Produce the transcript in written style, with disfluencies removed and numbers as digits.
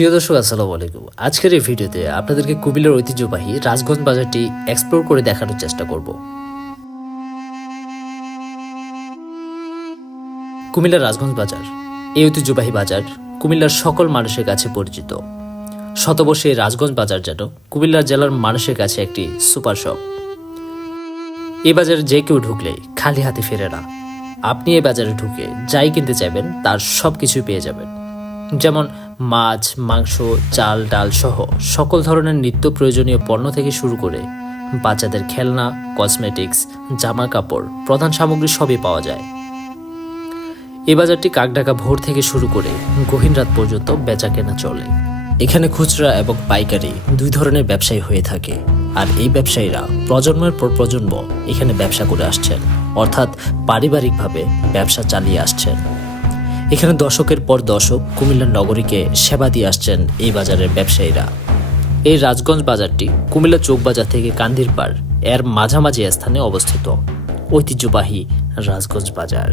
প্রিয় দর্শক আসসালামু আলাইকুম। আজকের এই ভিডিওতে আপনাদেরকে কুমিল্লার ঐতিহ্যবাহী রাজগঞ্জ বাজারটি এক্সপ্লোর করে দেখানোর চেষ্টা করব। কুমিল্লার রাজগঞ্জ বাজার, এই ঐতিহ্যবাহী বাজার কুমিল্লার সকল মানুষের কাছে পরিচিত। শতবর্ষী এই রাজগঞ্জ বাজার যেন কুমিল্লা জেলার মানুষের কাছে একটি সুপার শপ। এই বাজারে যে কেউ ঢুকলে খালি হাতে ফেরে না। আপনি এই বাজারে ঢুকে যাই কিনতে চাইবেন তার সব কিছুই পেয়ে যাবেন, যেমন মাছ, মাংস, চাল, ডাল সহ সকল ধরনের নিত্য প্রয়োজনীয় পণ্য থেকে শুরু করে বাচ্চাদের খেলনা, কসমেটিক্স, জামা কাপড়, প্রধান সামগ্রী সবই পাওয়া যায়। এই বাজারটি কাকডাকা ভোর থেকে শুরু করে গহীন রাত পর্যন্ত বেচা কেনা চলে। এখানে খুচরা এবং পাইকারি দুই ধরনের ব্যবসায়ী হয়ে থাকে, আর এই ব্যবসায়ীরা প্রজন্মের পর প্রজন্ম এখানে ব্যবসা করে আসছেন, অর্থাৎ পারিবারিকভাবে ব্যবসা চালিয়ে আসছেন। এখানে দশকের পর দশক কুমিল্লার নগরীকে সেবা দিয়ে আসছেন এই বাজারের ব্যবসায়ীরা। এই রাজগঞ্জ বাজারটি কুমিল্লা চৌকবাজার থেকে কান্দিরপাড় এর মাঝামাঝি স্থানে অবস্থিত ঐতিহ্যবাহী রাজগঞ্জ বাজার।